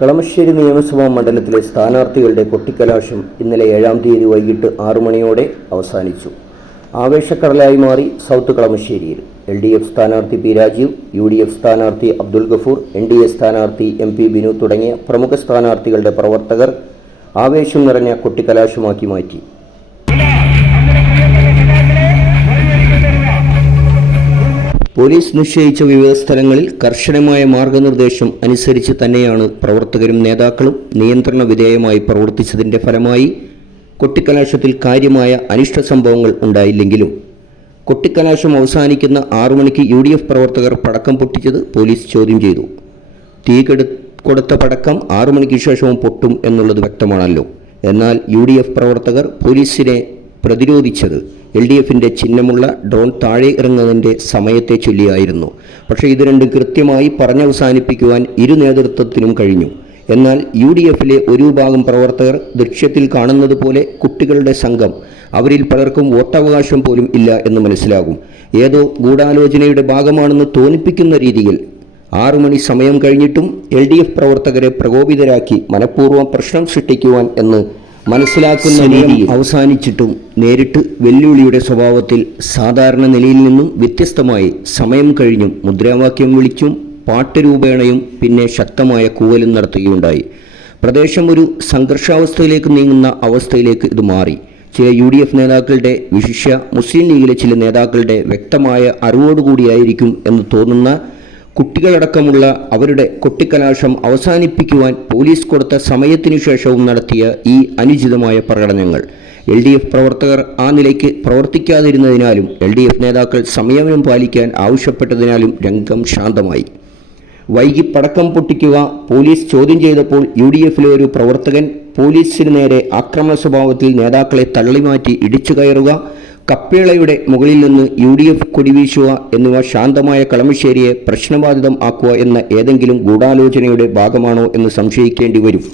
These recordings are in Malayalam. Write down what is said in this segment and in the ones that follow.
കളമശ്ശേരി നിയമസഭാ മണ്ഡലത്തിലെ സ്ഥാനാർത്ഥികളുടെ കൊട്ടിക്കലാശം ഇന്നലെ 7-ാം തീയതി വൈകിട്ട് 6 മണിയോടെ അവസാനിച്ചു. ആവേശക്കടലായി മാറി സൗത്ത് കളമശ്ശേരിയിൽ LDF സ്ഥാനാർത്ഥി പി രാജീവ്, UDF സ്ഥാനാർത്ഥി അബ്ദുൽ ഗഫൂർ, NDA സ്ഥാനാർത്ഥി MP ബിനു തുടങ്ങിയ പ്രമുഖ സ്ഥാനാർത്ഥികളുടെ പ്രവർത്തകർ ആവേശം നിറഞ്ഞ കൊട്ടിക്കലാശമാക്കി മാറ്റി. പോലീസ് നിശ്ചയിച്ച വിവിധ സ്ഥലങ്ങളിൽ കർശനമായ മാർഗനിർദ്ദേശം അനുസരിച്ച് തന്നെയാണ് പ്രവർത്തകരും നേതാക്കളും നിയന്ത്രണ വിധേയമായി പ്രവർത്തിച്ചതിൻ്റെ ഫലമായി കൊട്ടിക്കലാശത്തിൽ കാര്യമായ അനിഷ്ട സംഭവങ്ങൾ ഉണ്ടായില്ലെങ്കിലും കൊട്ടിക്കലാശം അവസാനിക്കുന്ന 6 മണിക്ക് UDF പ്രവർത്തകർ പടക്കം പൊട്ടിച്ചത് പോലീസ് ചോദ്യം ചെയ്തു. തീ കൊടുത്ത പടക്കം 6 മണിക്ക് ശേഷവും പൊട്ടും എന്നുള്ളത് വ്യക്തമാണല്ലോ. എന്നാൽ UDF പ്രവർത്തകർ പോലീസിനെ പ്രതിരോധിച്ചത് LDFിൻ്റെ ചിഹ്നമുള്ള ഡ്രോൺ താഴെ ഇറങ്ങുന്നതിൻ്റെ സമയത്തെ ചൊല്ലിയായിരുന്നു. പക്ഷേ ഇത് രണ്ടും കൃത്യമായി പറഞ്ഞവസാനിപ്പിക്കുവാൻ ഇരു നേതൃത്വത്തിനും കഴിഞ്ഞു. എന്നാൽ UDFിലെ ഒരു വിഭാഗം പ്രവർത്തകർ ദൃശ്യത്തിൽ കാണുന്നത് പോലെ കുട്ടികളുടെ സംഘം, അവരിൽ പലർക്കും വോട്ടവകാശം പോലും ഇല്ല എന്ന് മനസ്സിലാകും. ഏതോ ഗൂഢാലോചനയുടെ ഭാഗമാണെന്ന് തോന്നിപ്പിക്കുന്ന രീതിയിൽ 6 മണി സമയം കഴിഞ്ഞിട്ടും LDF പ്രവർത്തകരെ പ്രകോപിതരാക്കി മനഃപൂർവ്വം പ്രശ്നം സൃഷ്ടിക്കുവാൻ എന്ന് മനസ്സിലാക്കുന്ന രീതിയിൽ അവസാനിച്ചിട്ടും നേരിട്ട് വെല്ലുവിളിയുടെ സ്വഭാവത്തിൽ സാധാരണ നിലയിൽ നിന്നും വ്യത്യസ്തമായി സമയം കഴിഞ്ഞും മുദ്രാവാക്യം വിളിച്ചും പാട്ടുരൂപേണയും പിന്നെ ശക്തമായ കൂവലും നടത്തുകയുണ്ടായി. പ്രദേശം ഒരു സംഘർഷാവസ്ഥയിലേക്ക് നീങ്ങുന്ന അവസ്ഥയിലേക്ക് ഇത് മാറി. ചില UDF നേതാക്കളുടെ, വിശിഷ്യ മുസ്ലിം ലീഗിലെ ചില നേതാക്കളുടെ വ്യക്തമായ അറിവോടുകൂടിയായിരിക്കും എന്ന് തോന്നുന്ന കുട്ടികളടക്കമുള്ള അവരുടെ കൊട്ടിക്കലാശം അവസാനിപ്പിക്കുവാൻ പോലീസ് കൊടുത്ത സമയത്തിനു ശേഷവും നടത്തിയ ഈ അനുചിതമായ പ്രകടനങ്ങൾ LDF പ്രവർത്തകർ ആ നിലയ്ക്ക് പ്രവർത്തിക്കാതിരുന്നതിനാലും LDF നേതാക്കൾ സംയമനം പാലിക്കാൻ ആവശ്യപ്പെട്ടതിനാലും രംഗം ശാന്തമായി. വൈകി പടക്കം പൊട്ടിക്കുക പോലീസ് ചോദ്യം ചെയ്തപ്പോൾ UDFിലെ ഒരു പ്രവർത്തകൻ പോലീസിന് നേരെ ആക്രമണ സ്വഭാവത്തിൽ നേതാക്കളെ തള്ളിമാറ്റി ഇടിച്ചു കയറുക, കപ്പേളയുടെ മുകളിൽ നിന്ന് UDF കൊടിവീശുക എന്നിവ ശാന്തമായ കളമശ്ശേരിയെ പ്രശ്നബാധിതം ആക്കുക എന്ന ഏതെങ്കിലും ഗൂഢാലോചനയുടെ ഭാഗമാണോ എന്ന് സംശയിക്കേണ്ടി വരും.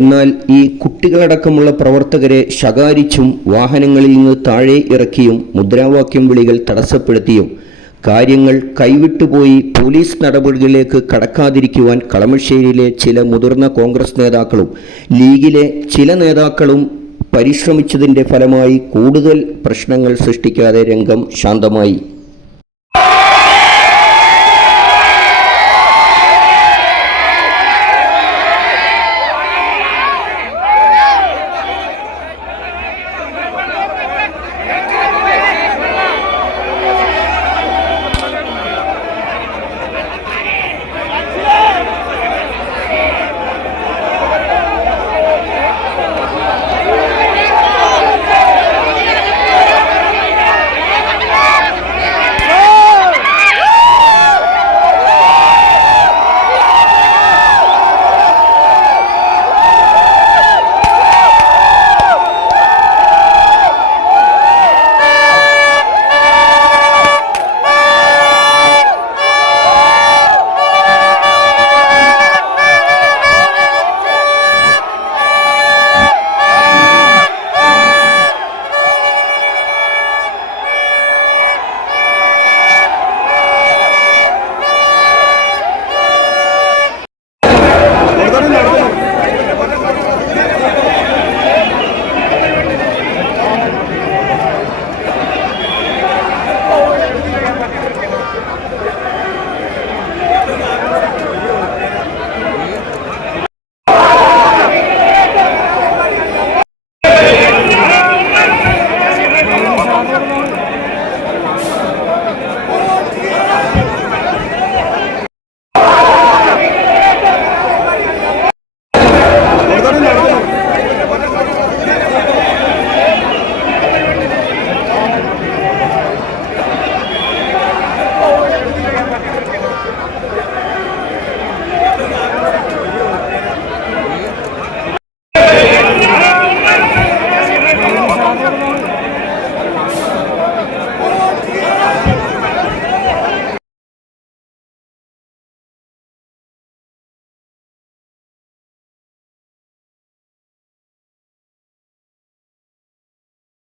എന്നാൽ ഈ കുട്ടികളടക്കമുള്ള പ്രവർത്തകരെ ശകാരിച്ചും വാഹനങ്ങളിൽ നിന്ന് താഴെ ഇറക്കിയും മുദ്രാവാക്യം വിളികൾ തടസ്സപ്പെടുത്തിയും കാര്യങ്ങൾ കൈവിട്ടുപോയി പോലീസ് നടപടികളിലേക്ക് കടക്കാതിരിക്കുവാൻ കളമശ്ശേരിയിലെ ചില മുതിർന്ന കോൺഗ്രസ് നേതാക്കളും ലീഗിലെ ചില നേതാക്കളും പരിശ്രമിച്ചതിൻ്റെ ഫലമായി കൂടുതൽ പ്രശ്നങ്ങൾ സൃഷ്ടിക്കാതെ രംഗം ശാന്തമായി.